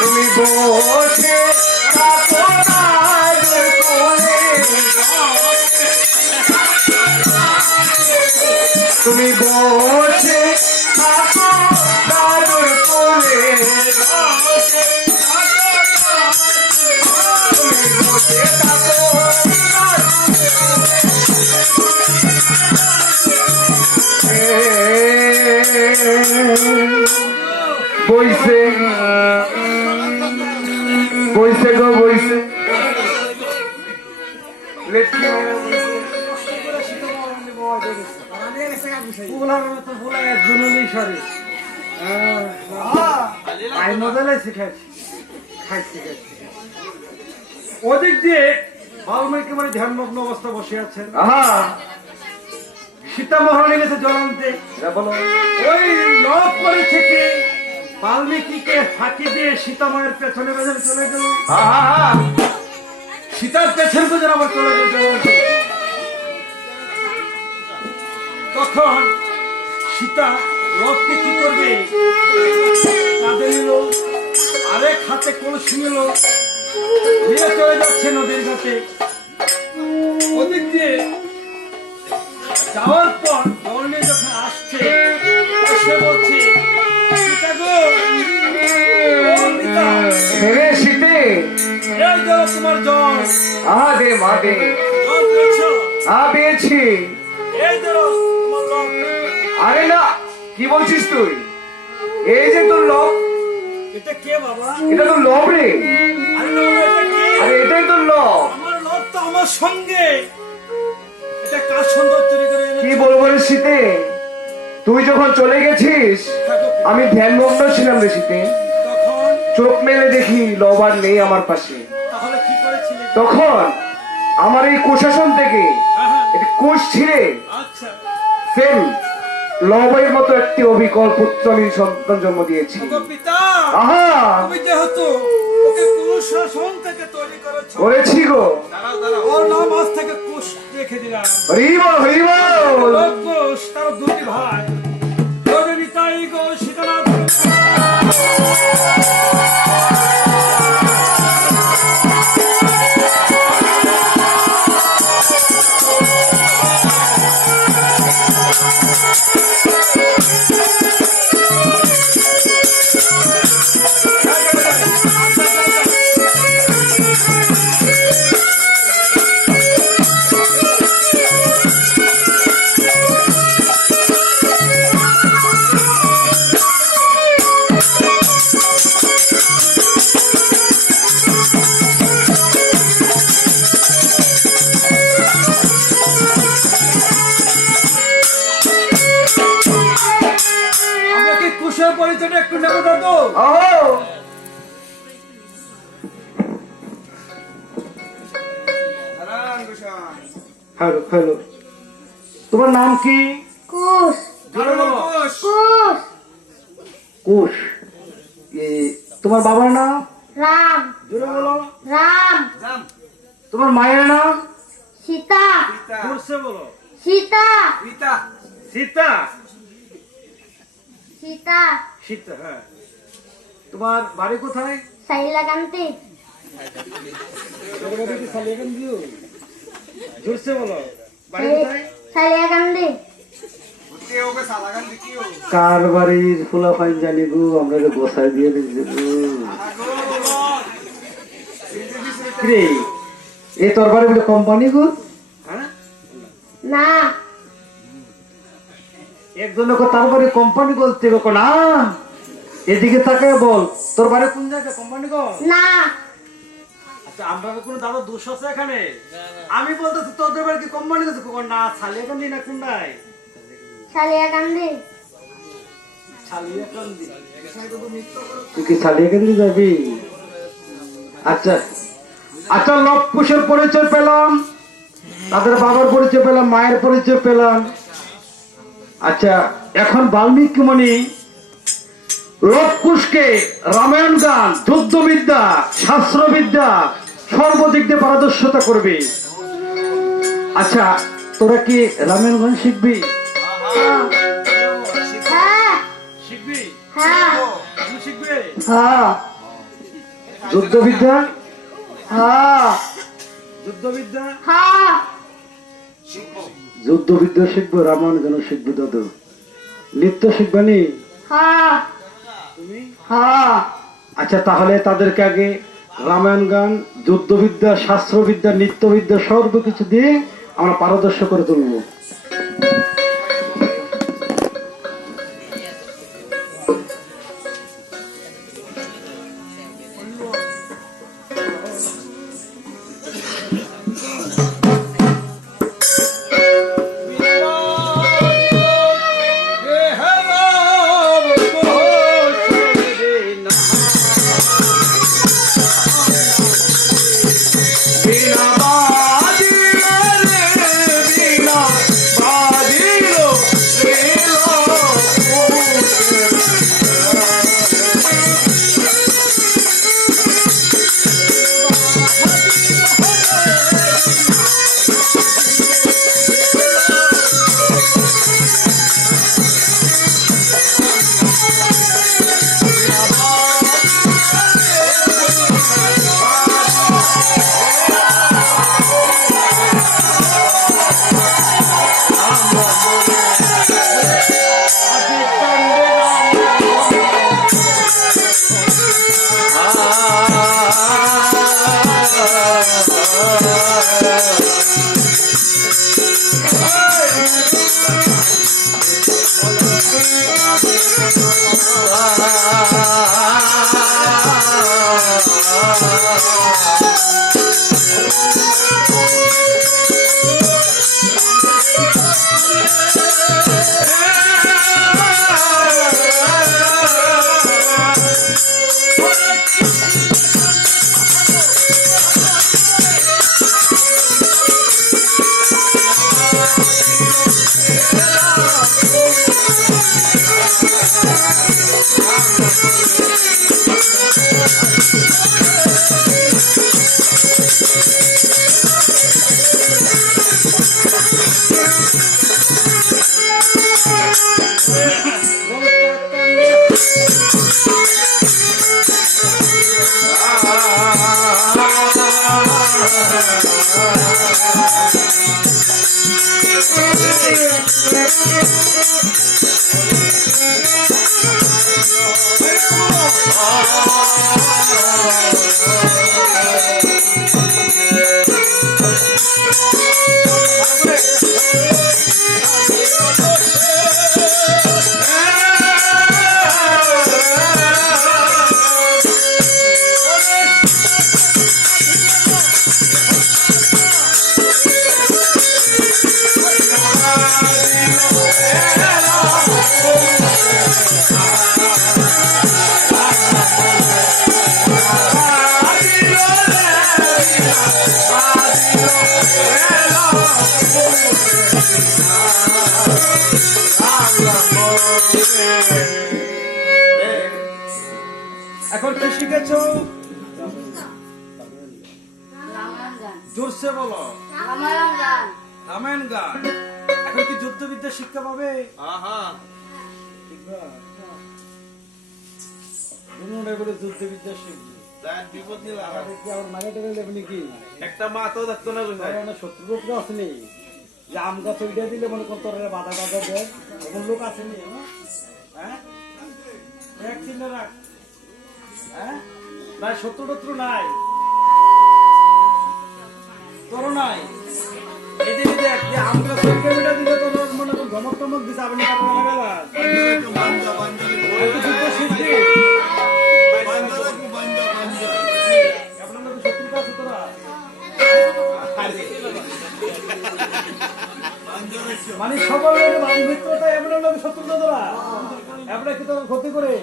তুমি বসে থাকো দাদুর কোলে, তুমি বসে থাকো দাদুর কোলে, তুমি বসে থাকো বইছে বইছে গো বইছে ওদিক দিয়ে বাল্মীকি মানে ধ্যানমগ্ন অবস্থা বসে আছেন। সীতা মহারানী গেছে জলান্তে, ওই নবপরী থেকে বাল্মীকিকে ফাঁকি দিয়ে সীতা মায়ের পেছনে পেছনে চলে গেল। সীতার পেছন পেছনে আবার চলে গেল। তখন সীতা রথকে কি করবে কাঁধে নিল, আরেক হাতে কলসি নিল, নিয়ে চলে যাচ্ছে নদীর ঘাটে। ওদিক দিয়ে যাওয়ার পর জল নিয়ে যখন আসছে, সে বলছে সীতা গো, শীতে এই জল তোমার জল, দে মা দে, জল পেয়েছো? পেয়েছি। এই জল তোমার লোক। আরে না, কি বলছিস তুই? এই যে তোর লোক, এটা কে বাবা? এটা তোর লোক রে। আরে না বাবা, এটা কে? আরে এটাই তোর লোক। আমার লোক তো আমার সঙ্গে। এটা কার সুন্দর চুরি করে এনেছে? কি বলবো রে শীতে, তুই যখন চলে গেছিস আমি ধ্যানমগ্ন ছিলাম রে শীতে। তখন চোখ মেলে দেখি লবার নেই আমার পাশে। তাহলে কি করেছিলে? তখন আমার এই কুশাসন থেকে একটি কোষ ছিঁড়ে আচ্ছা, সেম লবের মতো একটি অবিকল পুত্র আমি সন্তান জন্ম দিয়েছি। ওগো পিতা, আহা, তুমি যেহেতু ওকে কুশাসন থেকে তৈরি করেছো, করেছি গো। ওর নাম আজ থেকে কুশ রেখে দিলাম। হরিব হরিব। লোক কুশ, তার দুটি ভাই, রজনীতাই গো সীতানাথ। কুশের পরিচয়টা একটু নেবো দাদু। হ্যালো হ্যালো, তোমার নাম কি? কুশ। কুশ। কুশ। তোমার বাবার নাম? রাম। জোরে বলো। রাম। তোমার মায়ের নাম? সীতা। জোরসে বলো। সীতা। সীতা। সীতা। সীতা, হ্যাঁ। তোমার বাড়ি কোথায়? সাইলাকান্তি। জোরসে বলো, বাড়ি কোথায়? সাইলাকান্তি। কার বাড়ির ফুলা ফাইন জানি গো, আমরা গোসাই দিয়ে দিচ্ছি রে। এ তোর বাড়ি বলে কোম্পানি গো? না, একজনে তার বাড়ি কোম্পানি বলতে গো না, এদিকে তাকায় বল তোর বাড়ি কোন জায়গায়? কোম্পানি গো না। আচ্ছা, আমরা কোনো দাদা দোষ আছে এখানে? আমি বলতেছি তোদের বাড়ি কি কোম্পানি গেছে? না, ছালিয়াকান্দি না কোনটাই? সালিয়াকান্দি। ছালিয়াকান্দি। তুই কি ছালিয়াকান্দি যাবি? আচ্ছা আচ্ছা, লবকুশের পরিচয় পেলাম, তাদের বাবার পরিচয় পেলাম, মায়ের পরিচয় পেলাম। আচ্ছা, এখন বাল্মীকি মুনি লবকুশকে রামায়ণ গান, যুদ্ধবিদ্যা, শাস্ত্রবিদ্যা সর্বদিক দিয়ে পারদর্শিতা করবে। আচ্ছা, তোরা কি রামায়ণ গান শিখবি? হ্যাঁ। শিখবি? হ্যাঁ। তুমি শিখবে? হ্যাঁ। যুদ্ধবিদ্যা? হ্যাঁ। যুদ্ধবিদ্যা হ্যাঁ। যুদ্ধবিদ্যা শিখবো, রামায়ণ গান শিখবো দাদু। নৃত্য শিখবানি? হ্যাঁ। তুমি? হ্যাঁ। আচ্ছা, তাহলে তাদেরকে আগে রামায়ণ গান, যুদ্ধবিদ্যা, শাস্ত্রবিদ্যা, নৃত্যবিদ্যা সর্বকিছু দিয়ে আমরা পারদর্শ করে তুলবো। এখন কি শিখেছো? রামায়ণ গান। জোরসে বলো। রামায়ণ গান। রামায়ণ গান। এখন কি যুদ্ধবিদ্যা শিক্ষা পাবে? শিখবা? দুনোটাই বলে যুদ্ধবিদ্যা শিখবে। আমাদের কি আবার মারা টেনে নেবে নাকি? একটা মা তো দেখতো না মানে শত্রু লোক তো আসেনি যে আম গাছ উঠে দিলে মনে করতো বাধা বাধা দেয়, এমন লোক আসেনি? হ্যাঁ, এক চিহ্ন রাখ। হ্যাঁ, নাই শত্রু টত্রু নাই, তোর নাই। এই যে দেখ যে আম গাছ উঠে বেটা দিলে তোর মনে করো ধমক টমক দিছে, আপনি কারণ লাগালা শিখবি আপনার লোক শত্রু আছে তোরা। মানে সকল মিত্রতা এমন লোক শত্রুতা তোরা আপনার কি তোর ক্ষতি করে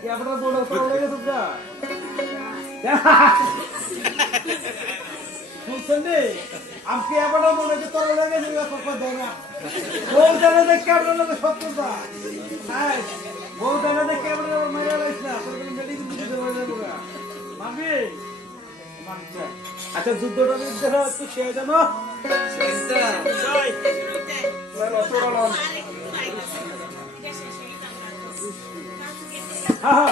কি আপনার বড় তোর লেগে তোরা শুনছেন নি? আমি এমন মনে হচ্ছে তোর লেগে দেয় না বউ জানা দেখে আপনার লোক শত্রুতা। হ্যাঁ, বউ জানা দেখে আপনার মেরে লাইস না, তোর মেডিকেল দিতে মানবি মানছে। আচ্ছা, যুদ্ধটা একটু শেষ জানো হ্যাঁ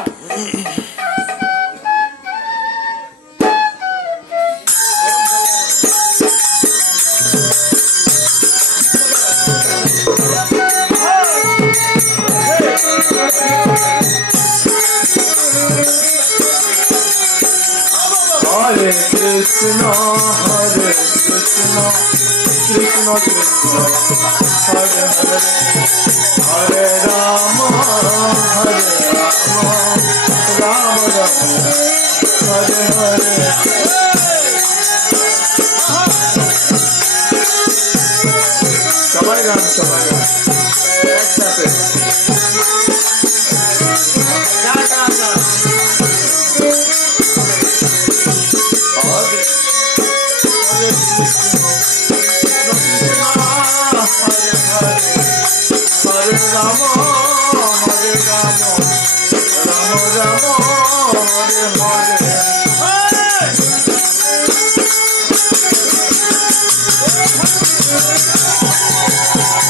Hare Krishna, Hare Krishna, Krishna Krishna, Hare Hare, Hare Rama, Hare Rama, Rama Rama, Hare Hare. সবাই গান একসাথে Hare Rama, Hare Rama, Rama Rama, Hare Hare.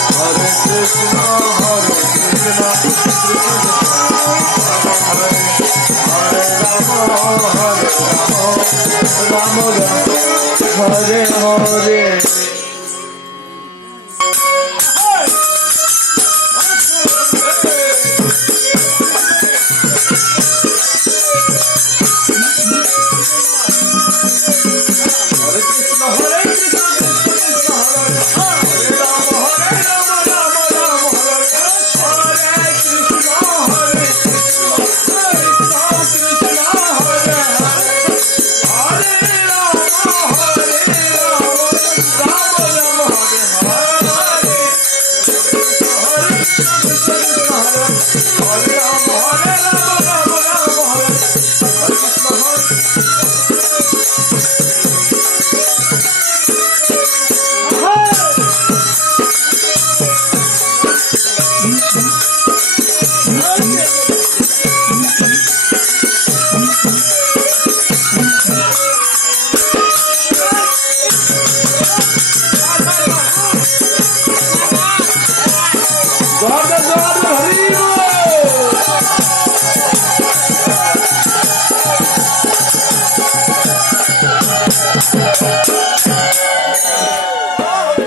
Hare Krishna, Hare Krishna, Krishna Hare Hare, Hare Rama, Hare Rama, Rama Rama, Hare Hare.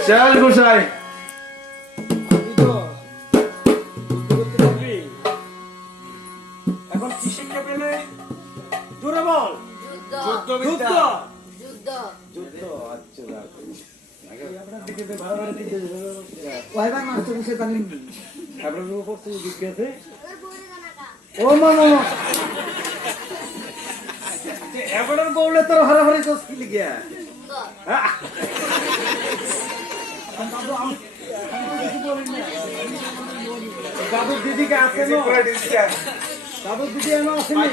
চল গোসাই এখন কি শিক্ষা পেলে জোরে বল যুদ্ধ যুদ্ধ যুদ্ধ যুদ্ধ আচ্ছা আপনার দিকে ভালো ভালো দিতে কয়বার মাছ তো বসে জানেন আপনার উপর থেকে জিজ্ঞাসে ও মামা এবারের বউলে তোর হারাহারি তো কি লিখিয়া দাদুর দিদিকে আছে না দাদুর দিদি এমন আসেনি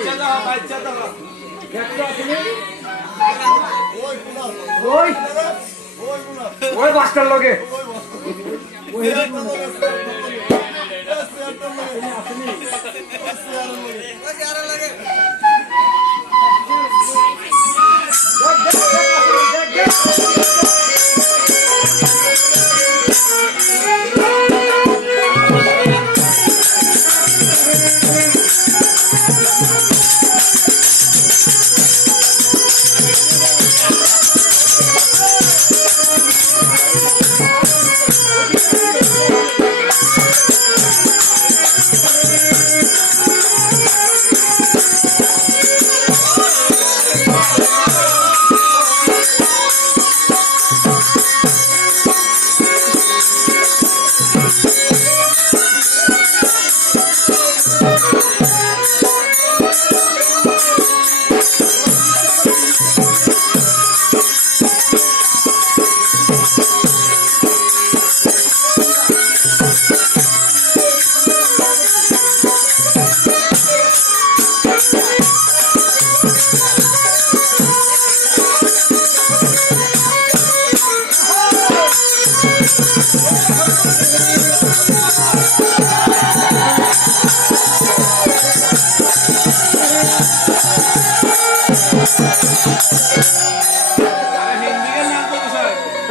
একটা আসেনি ওই ওই বাসটার লগে আসেনি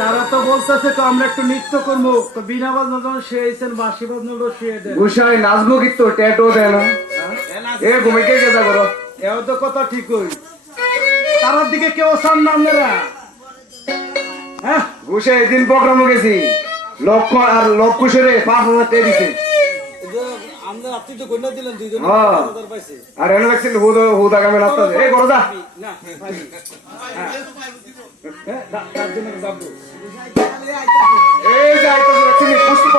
তারা তো বলতেছে তো আমরা একটু নৃত্য করবো তো বিনা বাজনা যখন সে এসেছেন বাঁশি বাজনা সে দেন গোসাই নাচবো কিন্তু ট্যাটও দেয় না এ ঘুমিকে গেছা করো এও তো কথা ঠিকই তারার দিকে কেউ চান না আপনারা হ্যাঁ ঘুষে এদিন প্রোগ্রামে গেছি লক্ষ আর লক্ষ সেরে 5,000 টাকা দিছে আমরা আপনি তো গন্ডা দিলেন দুইজন হ্যাঁ। পাইছে আর এনে দেখছেন হুদা কামে লাগতেছে এই করো যা না তার জন্য যাবো এই যে আইতাছে দেখছেন পুষ্প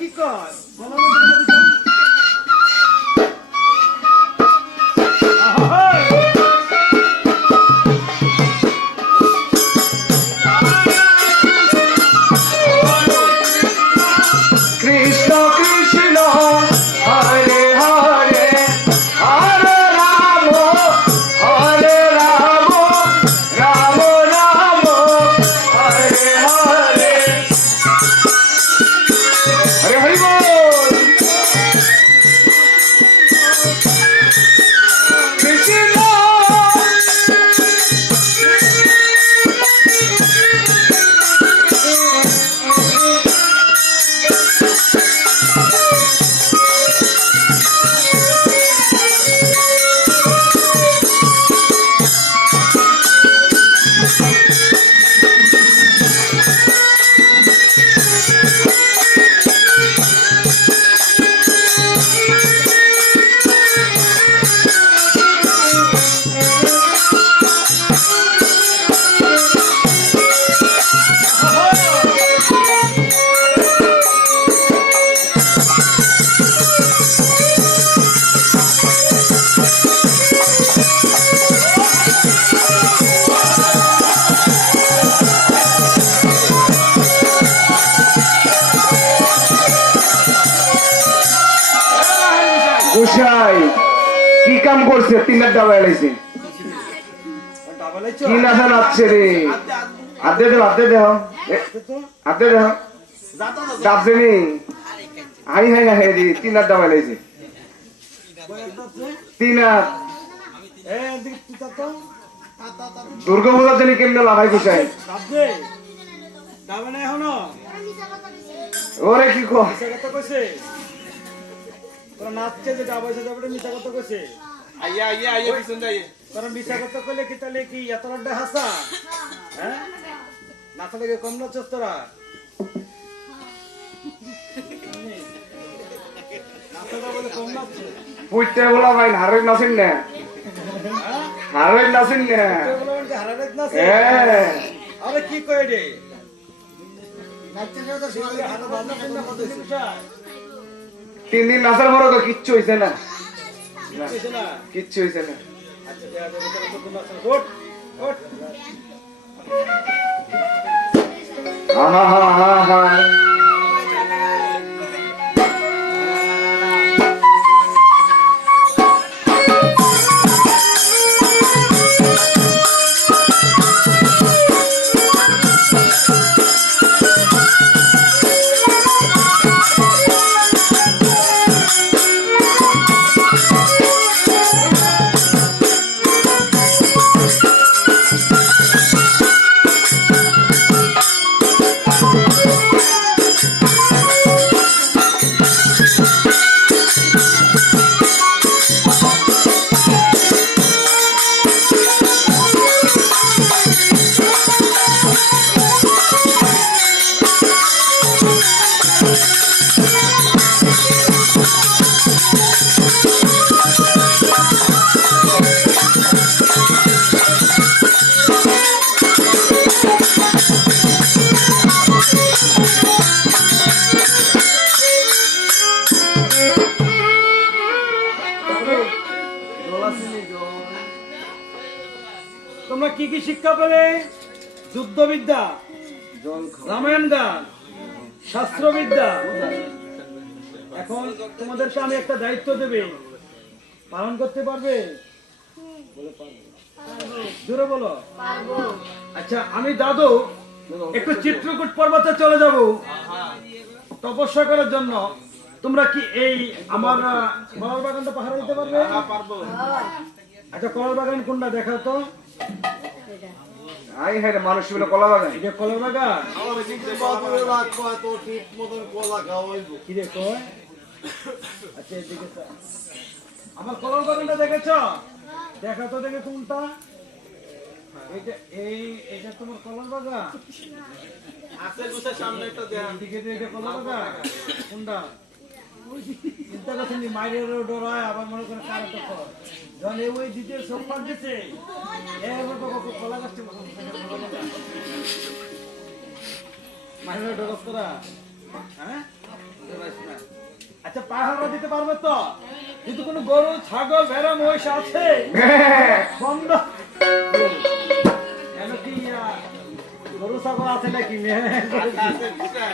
কি কর কৃষ্ণ কৃষ্ণ হরে হরে হরে রাম রাম রাম হরে হরে হরে হরি বল কৃষ্ণ গোসাই কি কাম করছে তিনটা ডাবা এলাইছে কি নাচা নাচছে রে হাতে দেও হাতে দেও হাতে দেও ডাবছে নি হাই হাই হাই রে তিনটা ডাবা এলাইছে তিনা দুর্গা পূজার জন্য কেমনে লাভাই গোসাই এখনো ওরে কি কো মিথ্যা কথা কইছে তোরা নাচছে যে ডাবাইছে তারপরে মিথ্যা কথা কইছে আইয়া আইয়া আইয়া পিছন যাই তোরা মিথ্যা কথা কইলে কি তাহলে কি এত লড্ডা হাসা হ্যাঁ নাচা লাগে কম নাচছ তোরা নাচা বলে কম নাচছে পুইতে বলা ভাই হারে নাচেন না হারে নাচেন না হারারেত নাচে হ্যাঁ আরে কি কই রে নাচছে না তো শিখলে হাতে বাজনা কিনা কত শিখা 3 দিন নাচার পরে তো কিচ্ছু হইছে না কইছে না কিচ্ছু হইছে না আচ্ছা দেয়া দেবে তো নাচ ওঠ ওঠ আহা হা হা হা তোমরা কি কি শিক্ষা পেলে? যুদ্ধবিদ্যা, রামায়ণ গান, শাস্ত্রবিদ্যা। এখন তোমাদেরকে আমি একটা দায়িত্ব দেবে, পালন করতে পারবে? বলে পারবে। জোরে বলো। পারবো। আচ্ছা, আমি দাদু একটু চিত্রকূট পর্বতে চলে যাব তপস্যা করার জন্য। তোমরা কি এই আমার কলার বাগানটা পাহারা দিতে পারবে? পারবো। আচ্ছা, কলার বাগান কোনটা দেখাও তো। হাই হাই রে মানুষ বলে কলা বাগান এটা কলার বাগান আমার কিন্তু বাবুরে রাখো তো ঠিক মতন কলা খাওয়াইবো। কি রে কয়? আচ্ছা, এদিকে তো। আমার কলার বাগানটা দেখেছো? দেখা তো দেখে কোনটা। এটা তোমার কলার বাগান। আছে গুছে সামনে একটা দেন। এদিকে যে এটা কলার বাগান কোনটা? চিন্তা করছেন মাইরেরও ডরায়, আবার মনে করে কার একটা কর যখন ওই দ্বিতীয় সোমবার দিচ্ছে কলা গাছটি মাইরের ডরস করা। হ্যাঁ, ডরাইস না। আচ্ছা, পাহারা দিতে পারবে তো? কিন্তু কোনো গরু, ছাগল, ভেড়া, মহিষ আছে বন্ধ কেন কি গরু ছাগল আছে নাকি? আছে গুছে।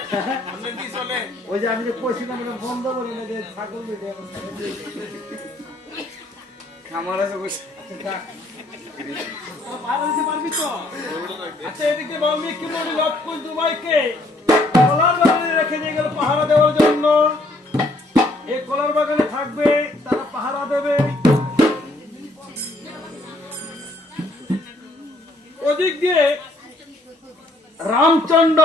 আমরা কি চলে? ওই যে আমি যে কইছিলাম এটা বন্ধ করি না, যে ছাগল খামার আছে বুঝ পারবি তো? আচ্ছা, এদিকে বাল্মীকি মনি লটকুল দুবাইকে কলার বাগানে রেখে দিয়ে গেল পাহারা দেওয়ার জন্য। এই কলার বাগানে থাকবে, তারা পাহারা দেবে। ওদিক দিয়ে রামচন্দ্র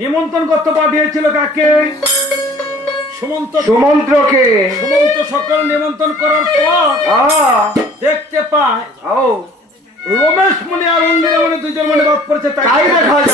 নিমন্ত্রণ করতে পাঠিয়েছিল কাকে? সুমন্ত। সুমন্ত্রকে সুমন্ত সকল নিমন্ত্রণ করার পর দেখতে পায় ও রমেশ মুনি আর অন্দিরা মুনি দুইজন মনে বাদ পড়েছে। তাই দেখা যায়।